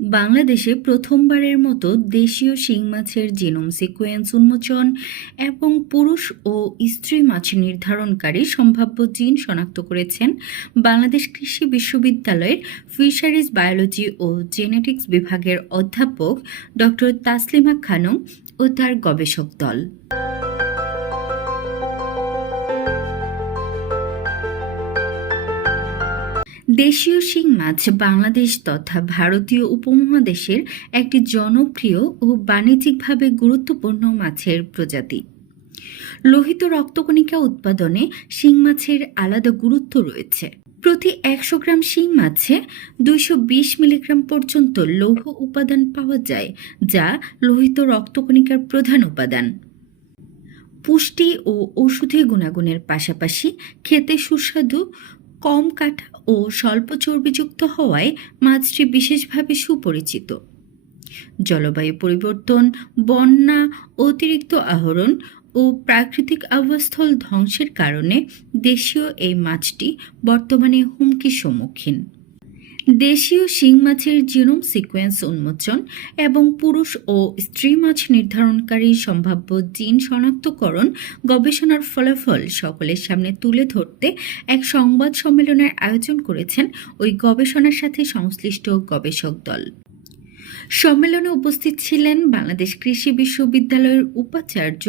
বাংলাদেশে প্রথমবারের মতো দেশীয় শিং মাছের জিনোম সিকোয়েন্স উন্মোচন এবং পুরুষ ও স্ত্রী মাছ নির্ধারণকারী সম্ভাব্য জিন শনাক্ত করেছেন বাংলাদেশ কৃষি বিশ্ববিদ্যালয়ের ফিশারিজ বায়োলজি ও জেনেটিক্স বিভাগের অধ্যাপক ডক্টর তাসলিমা খানম ও তার গবেষক দল। দেশীয় শিং মাছ বাংলাদেশ তথা ভারতীয় উপমহাদেশের একটি জনপ্রিয় ও বাণিজ্যিকভাবে গুরুত্বপূর্ণ মাছের প্রজাতি। লোহিত রক্তকণিকা উৎপাদনে শিং মাছের আলাদা গুরুত্ব রয়েছে। প্রতি একশো গ্রাম শিং মাছে দুইশো বিশ মিলিগ্রাম পর্যন্ত লৌহ উপাদান পাওয়া যায়, যা লোহিত রক্তকণিকার প্রধান উপাদান। পুষ্টি ও ঔষধি গুণাগুণের পাশাপাশি খেতে সুস্বাদু কম কাটা ও স্বল্প চর্বিযুক্ত হওয়ায় মাছটি বিশেষভাবে সুপরিচিত। জলবায়ু পরিবর্তন, বন্যা, অতিরিক্ত আহরণ ও প্রাকৃতিক আবাসস্থল ধ্বংসের কারণে দেশীয় এই মাছটি বর্তমানে হুমকির সম্মুখীন। দেশীয় শিং মাছের জিনোম সিকোয়েন্স উন্মোচন এবং পুরুষ ও স্ত্রী মাছ নির্ধারণকারী সম্ভাব্য জিন শনাক্তকরণ গবেষণার ফলাফল সকলের সামনে তুলে ধরতে এক সংবাদ সম্মেলনের আয়োজন করেছেন ওই গবেষণার সাথে সংশ্লিষ্ট গবেষক দল। সম্মেলনে উপস্থিত ছিলেন বাংলাদেশ কৃষি বিশ্ববিদ্যালয়ের উপাচার্য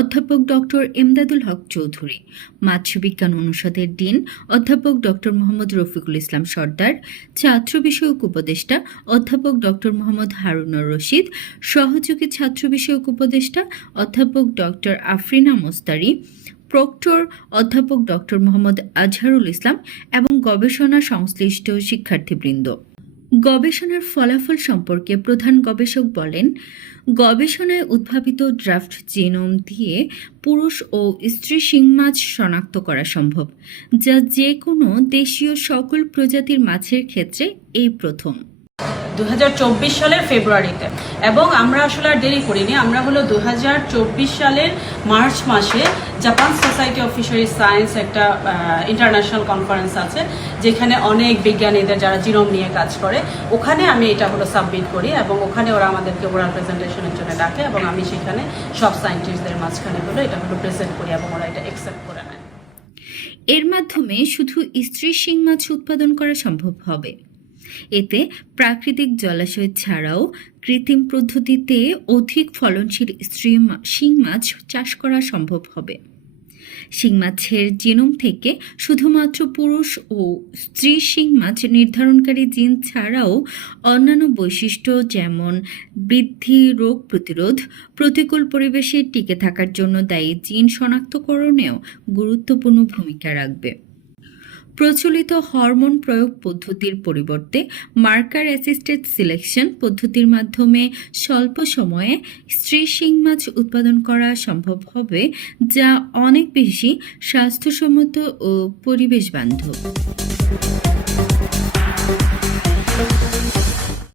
অধ্যাপক ডক্টর এমদাদুল হক চৌধুরী, মাৎস্য বিজ্ঞান অনুষদের ডিন অধ্যাপক ডক্টর মোহাম্মদ রফিকুল ইসলাম সর্দার, ছাত্র বিষয়ক উপদেষ্টা অধ্যাপক ডক্টর মোহাম্মদ হারুনুর রশিদ, সহযোগী ছাত্র বিষয়ক উপদেষ্টা অধ্যাপক ডক্টর আফরিনা মোস্তারি, প্রক্টর অধ্যাপক ডক্টর মোহাম্মদ আজহারুল ইসলাম এবং গবেষণা সংশ্লিষ্ট শিক্ষার্থীবৃন্দ। গবেষণার ফলাফল সম্পর্কে প্রধান গবেষক বলেন, গবেষণায় উদ্ভাবিত ড্রাফট জিনোম দিয়ে পুরুষ ও স্ত্রী শিং মাছ শনাক্ত করা সম্ভব, যা যে কোনো দেশীয় সকল প্রজাতির মাছের ক্ষেত্রে এই প্রথম। দু হাজার চব্বিশ সালের ফেব্রুয়ারিতে। এবং আমরা আসলে আর দেরি করিনি, আমরা হলো দু হাজার চব্বিশ সালের মার্চ মাসে Japan society of fishery science একটা ইন্টারন্যাশনাল কনফারেন্স আছে, যেখানে অনেক বিজ্ঞানীদের যারা জিনোম নিয়ে কাজ করে, ওখানে আমি এটা হলো সাবমিট করি এবং ওখানে ওরা আমাদেরকে ওরাল প্রেজেন্টেশনের জন্য ডাকে এবং আমি সেখানে সব সায়েন্টিস্টদের মাঝখানে হলো এটা হলো প্রেজেন্ট করি এবং ওরা এটা অ্যাকসেপ্ট করে নেয়। এর মাধ্যমে শুধু স্ত্রী শিং মাছ উৎপাদন করা সম্ভব হবে। এতে প্রাকৃতিক জলাশয় ছাড়াও কৃত্রিম পদ্ধতিতে অধিক ফলনশীল শিং মাছ চাষ করা সম্ভব হবে। শিং মাছের জিনোম থেকে শুধুমাত্র পুরুষ ও স্ত্রী শিং মাছ নির্ধারণকারী জিন ছাড়াও অন্যান্য বৈশিষ্ট্য যেমন বৃদ্ধি, রোগ প্রতিরোধ, প্রতিকূল পরিবেশে টিকে থাকার জন্য দায়ী জিন শনাক্তকরণেও গুরুত্বপূর্ণ ভূমিকা রাখবে। প্রচলিত হরমোন প্রয়োগ পদ্ধতির পরিবর্তে মার্কার অ্যাসিস্টেড সিলেকশন পদ্ধতির মাধ্যমে স্বল্প সময়ে স্ত্রী শিং মাছ উৎপাদন করা সম্ভব হবে, যা অনেক বেশি স্বাস্থ্যসম্মত ও পরিবেশ বান্ধব